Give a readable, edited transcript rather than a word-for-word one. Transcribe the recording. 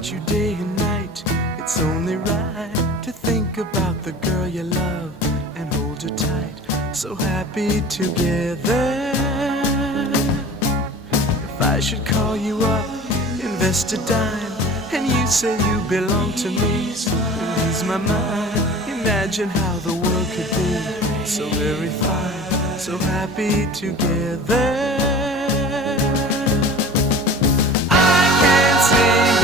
about you day and night. It's only right to think about the girl you love and hold her tight. So happy together. If I should call you up, invest a dime, and you say you belong to me, ease my mind. Imagine how the world could be so very fine, so happy together. I can't sing